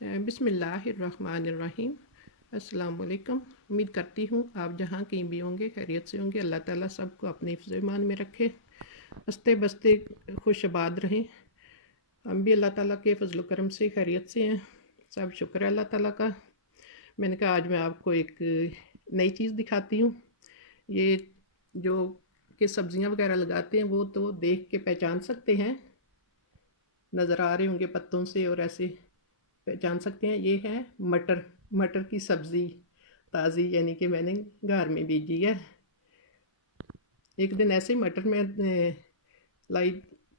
बिस्मिल्लाहिर्रहमानिर्रहीम। अस्सलाम वालेकुम। उम्मीद करती हूँ आप जहाँ कहीं भी होंगे खैरियत से होंगे। अल्लाह ताला सबको अपने हिफ्ज़-ए-ईमान में रखे, हँसते बसते खुशबाद रहें। हम भी अल्लाह ताला के फजल करम से खैरियत से हैं। सब शुक्र है अल्लाह ताला का। मैंने कहा आज मैं आपको एक नई चीज़ दिखाती हूँ। ये जो कि सब्ज़ियाँ वगैरह लगाते हैं वो तो देख के पहचान सकते हैं, नज़र आ रहे होंगे पत्तों से और ऐसे पहचान सकते हैं। ये है मटर, मटर की सब्ज़ी ताज़ी, यानी कि मैंने घर में बीजी है। एक दिन ऐसे ही मटर में लाई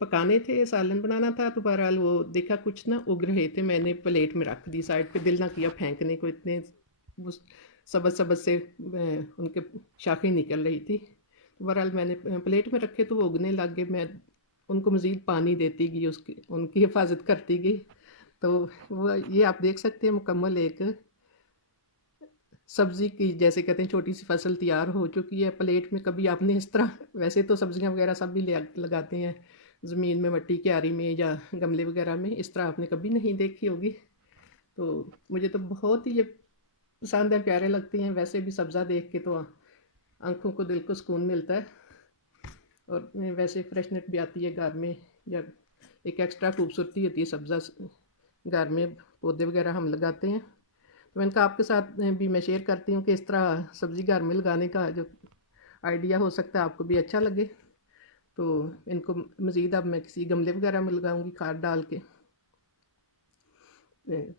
पकाने थे, सालन बनाना था, तो बहरहाल वो देखा कुछ ना उग रहे थे, मैंने प्लेट में रख दी साइड पे। दिल ना किया फेंकने को, इतने वो सबज सबज से उनके शाखें निकल रही थी। तो बहरहाल मैंने प्लेट में रखे तो वो उगने लग गए। मैं उनको मज़ीद पानी देती गई, उसकी उनकी हिफाजत करती गई। तो वो ये आप देख सकते हैं मुकम्मल एक सब्ज़ी की, जैसे कहते हैं छोटी सी फसल तैयार हो चुकी है। प्लेट में कभी आपने इस तरह, वैसे तो सब्ज़ियां वगैरह सब भी लगाते हैं ज़मीन में, मिट्टी क्यारी में या गमले वगैरह में, इस तरह आपने कभी नहीं देखी होगी। तो मुझे तो बहुत ही ये पसंद है, प्यारे लगते हैं। वैसे भी सब्ज़ा देख के तो आँखों को, दिल को सुकून मिलता है और वैसे फ्रेशनेस भी आती है घर में। या एक एक्स्ट्रा खूबसूरती होती है सब्ज़ा घर में, पौधे वगैरह हम लगाते हैं। तो मैंने कहा आपके साथ भी मैं शेयर करती हूँ कि इस तरह सब्ज़ी घर में लगाने का जो आइडिया हो सकता है आपको भी अच्छा लगे। तो इनको मज़ीद अब मैं किसी गमले वगैरह में लगाऊंगी खाद डाल के।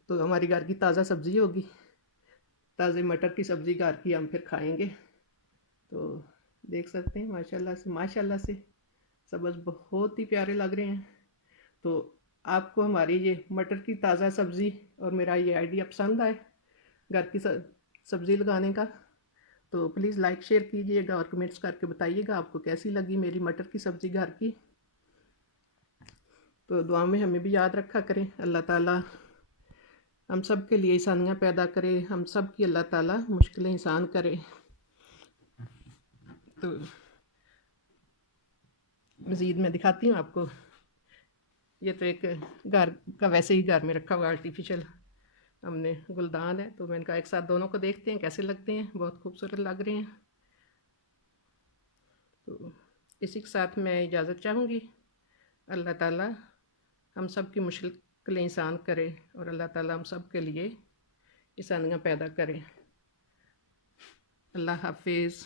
तो हमारी घर की ताज़ा सब्ज़ी होगी, ताज़े मटर की सब्ज़ी घर की हम फिर खाएंगे। तो देख सकते हैं माशाल्लाह से सब्ज़ बहुत ही प्यारे लग रहे हैं। तो आपको हमारी ये मटर की ताज़ा सब्ज़ी और मेरा ये आइडिया पसंद आए घर की सब्ज़ी लगाने का, तो प्लीज़ लाइक शेयर कीजिएगा और कमेंट्स करके बताइएगा आपको कैसी लगी मेरी मटर की सब्ज़ी घर की। तो दुआ में हमें भी याद रखा करें। अल्लाह ताला हम सब के लिए आसानियाँ पैदा करे, हम सब की अल्लाह ताला मुश्किलें आसान करे। तो मज़ीद मैं दिखाती हूँ आपको। ये तो एक घर का वैसे ही घर में रखा हुआ आर्टिफिशियल हमने गुलदान है। तो मैंने कहा एक साथ दोनों को देखते हैं कैसे लगते हैं, बहुत खूबसूरत लग रहे हैं। तो इसी के साथ मैं इजाज़त चाहूँगी। अल्लाह ताला हम सब की मुश्किलें आसान करे और अल्लाह ताला हम सब के लिए आसानियाँ पैदा करे। अल्लाह हाफिज़।